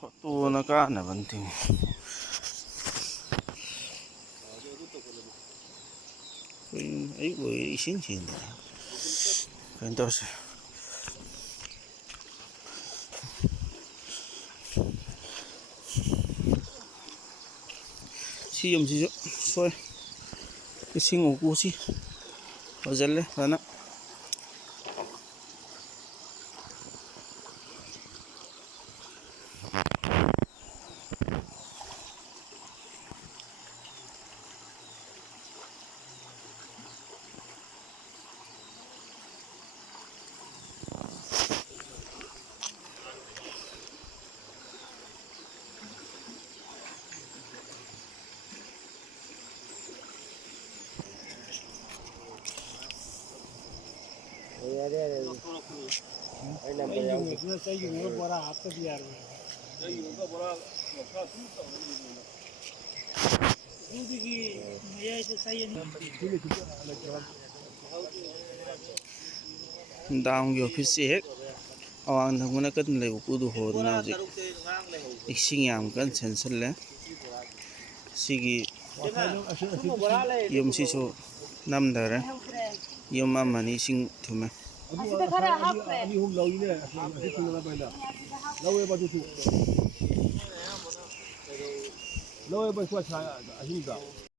ꯐꯣꯇꯣꯅ ꯀꯥꯟꯅꯕ ꯅꯠꯇꯦ ꯑꯌꯨꯛ ꯑꯣꯏ ꯏꯁꯤꯡ ꯆꯦꯟꯗꯦ ꯀꯩꯅꯣ ꯇꯧꯔꯁꯦ ꯁꯤ ꯌꯨꯝꯁꯤꯁꯨ ꯁꯣꯏ ꯏꯁꯤꯡ ꯎꯀꯨꯁꯤ ꯐꯖꯜꯂꯦ ꯐꯖꯅ ꯗꯥꯝꯒꯤ ꯑꯣꯐꯤꯁꯁꯤ ꯍꯦꯛ ꯑꯋꯥꯡ ꯊꯪꯕ ꯅꯥꯀꯟ ꯂꯩꯕ ꯎꯀꯨꯗꯨ ꯍꯣꯗꯨꯅ ꯍꯧꯖꯤꯛ ꯏꯁꯤꯡ ꯌꯥꯝ ꯀꯟꯅ ꯆꯦꯟꯁꯤꯜꯂꯦ ꯁꯤꯒꯤ ꯌꯨꯝꯁꯤꯁꯨ ꯅꯝꯊꯔꯦ ꯌꯨꯝ ꯑꯃꯅꯤ ꯏꯁꯤꯡ ꯊꯨꯝꯃꯦ